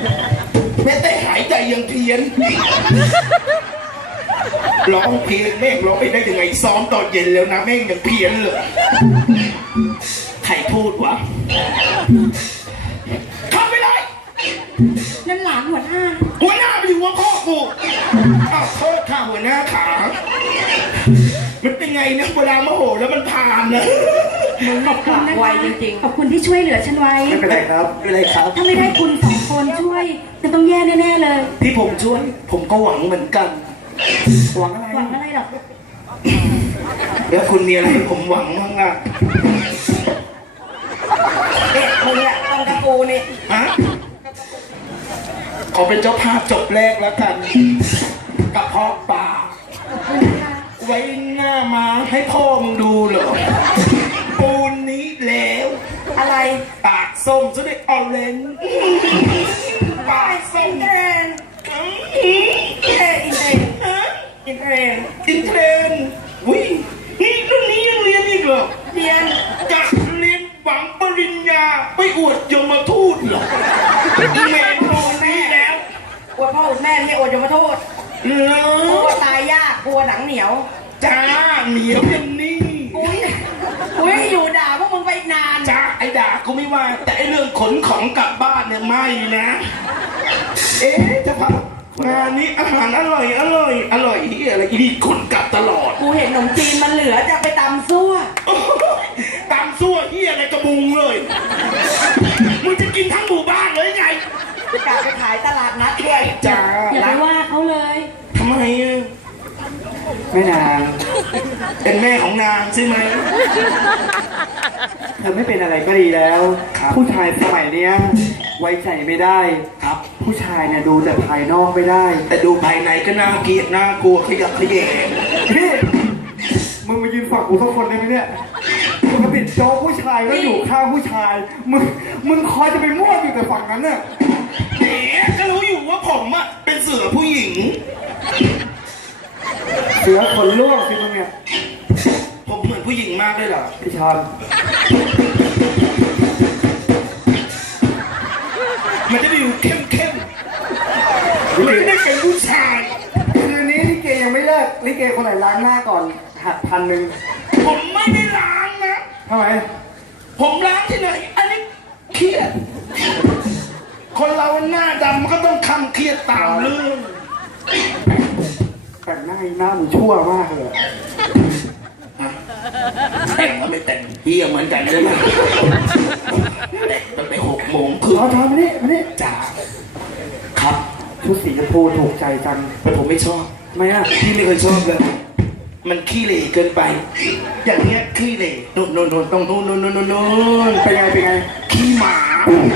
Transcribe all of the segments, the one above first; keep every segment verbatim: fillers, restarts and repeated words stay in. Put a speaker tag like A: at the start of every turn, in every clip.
A: แม้แต่หายใจยังเพี้ยนร้องเพลงแม่งร้องไปได้ยังไงซ้อมตอนเย็นแล้วนะแม่งยังเพี้ยนเลยใครพูดวะเข้าไปเลย
B: นั่นหลานหัวหน้า
A: หัวหน้าไปอยู่หัวพ่อกูอ้าวโทษค่ะหัวหน้าขามันเป็นไงนะเวลาโมโหแล้วมันผ่านนะ
B: มึงขอบคุณนะคะไวจริงๆขอบคุณที่ช่วยเหลือฉันไว้
C: ไม่เป็นไรครับไม่เป็นไรครับ
B: ถ้าไม่ได้คุณสองคนช่วยจะต้องแย่แน่ๆเลย
A: ที่ผมช่วยผมก็หวังเหมือนกันหวังอะไร
B: หวังอะไรหรอ
A: แล้วคุณมีอะไรผมหวังบ้างอ่ะ
B: เด็กมึงเนี่ยต้องกระปูนี่
A: ฮะขอเป็นเจ้าภาพจบแรกแล้วกันกระเพาะปลาไว้หน้ามาให้พ่อมึงดูเหรอปูนนี้แล้ว
B: อะไร
A: ปากส้มจะได้ออเรนจ์ปากส้ม
B: อินเทรนอินเทรนอินเทรนอินเทรน
A: อินเทรนวิ่งนี่รุ่นนี้ยังเรียนอีกเหรอ
B: เรียน
A: จะเรียนหวังปริญญาไปอวดยมทูตเหรออีเมลโตนี้แล้ว
B: อวดพ่ออวดแม่ไม่อวดยมทูต
A: เออก
B: ลัวตายยากกลัวหนังเหนียว
A: จ้าเหนียวเป็นนี่
B: อุ้ยอุ้ยอยู่ด่าพวกมึงไปอีกนาน
A: จ้าไอ้ด่าก็ไม่ว่าแต่ไอ้เรื่องขนของกลับบ้านเนี่ยไม่นะเอ๊ะจะพางานนี้อาหารอร่อยอร่อยอร่อยที่อะไรอีนี่ขนกลับตลอด
B: กูเห็นขนมจีนมันเหลือจะไปตำซั่ว
A: ตำซั่วที่อะไรกระบุงเลยมึงจะกินทั้งหมู่บ้านเลยไง
B: กะไปขายตลาดนัดด้วย
A: จ้า
B: อย่าไปว่าเขาเลย
A: ทำไม
C: แม่นาง
A: เป็นแม่ของนางใช่ไหม
C: เธอไม่เป็นอะไรก็ดีแล้วผู้ชายสมัยเนี้ยไว้ใจไม่ได้
A: ครับ
C: ผู้ชายเนี่ยดูแต่ภายนอกไม่ได้
A: แต่ดูภายในก็น่าเกลียดน่ากลัวขยับขยแยง
C: พี่มึงมายืนฝั่งกูสักคนได้ไหมเนี่ยมึงกระติดโจ๊กผู้ชายแล้วอยู่ข้างผู้ชายมึงมึงคอยจะไปมั่วอยู่แต่ฝั่งนั้นเนี่ย
A: แหมก็รู้อยู่ว่าผมอะเป็นเสือผู้หญิง
C: เสือขนล่วงสิมึงเนี่ย
A: ผมเหมือนผู้หญิงมากเลยเหรอ
C: พี่ชอน
A: มันจะดูเข้มเข้มมันจะได้เป็นผู้ชาย
C: คืนนี้ลิเกยังไม่เลิกลิเกคนไหนล้างหน้าก่อนหักพันหนึ่ง
A: ผมไม่ได้ล้างนะ
C: ทำไม
A: ผมล้างที่ไหนอันนี้เครียดคนเราหน้าดำมันก็ต้องคำเครียดตามเรื่อง
C: แต่งหน้าหน้ามึงชั่วมากเลย
A: แต่งแล้วไม่แต่งเฮี้ยเหมือนกันเลยนะแต่งตั้งแต่หกโมงคือ
C: เอาทำมานี่มานี่
A: จ้าครับ
C: ชุดสีชมพูถูกใจจัง
A: แต่ผมไม่ชอบ
C: ทำไมอ่ะ
A: พี่ไม่เคยชอบเลยมันขี้เหร่เกินไปอย่างเงี้ยขี้เหร่โน่นโน่นโน่นต้องโน่นโน่นโน่นโน่น
C: ไปไงไปไง
A: ขี้หมา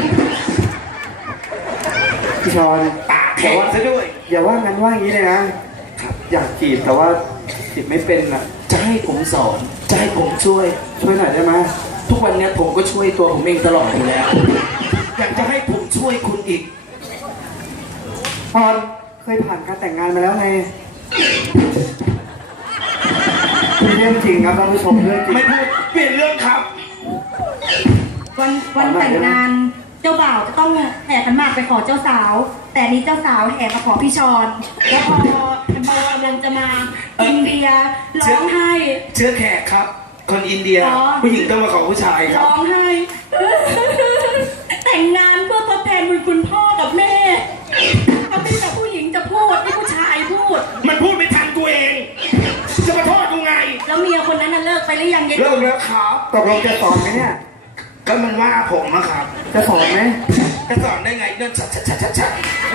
C: พี่ชอน
A: ปากแข็งซะด้วย
C: อย่าว่างั้นว่าอย่างนี้เลยนะอยากจีบแต่ว่าจีบไม่เป็นอ่ะ
A: จะให้ผมสอนจะให้ผมช่วย
C: ช่วยหน่อยได้ไหม
A: ทุกวันนี้ผมก็ช่วยตัวผมเองตลอดอยู่แล้วอยากจะให้ผมช่วยคุณอีก
C: พอนเคยผ่านการแต่งงานมาแล้วไงเรื่องจริงครับท่านผู้ชมเรื่องจริง
A: ไม่พูดเปลี่ยนเรื่องครับ
B: วันวันแต่งงานเจ้าบ่าวจะต้องแห่ขันหมากไปขอเจ้าสาวแต่นี้เจ้าสาวแห่มาขอพี่ชอนแล้วพอพอกำลังจะมาอินเดียร้องไห้
A: เชื้อแขกครับคนอินเดียผู้หญิงต้องมาขอผู้ชายครับ
B: ร้องไห้แต่งงานเพื่อทดแทนบุญคุณพ่อกับแม่เอาเป็นแต่ผู้หญิงจะพูดไม่ผู้ชายพูด
A: มันพูดไม่ทันตัวเองจะมาโทษกูไง
B: แล้วเมียคนนั้นน่ะเลิกไปหรือยัง
A: เลิกแล้วครับ
C: ตกลงจะสอนไหมเนี่ย
A: ก็มันว่าผมนะครับ
C: จะสอนไหม
A: จะสอนได้ไงเดินชัดชัดชัดชัด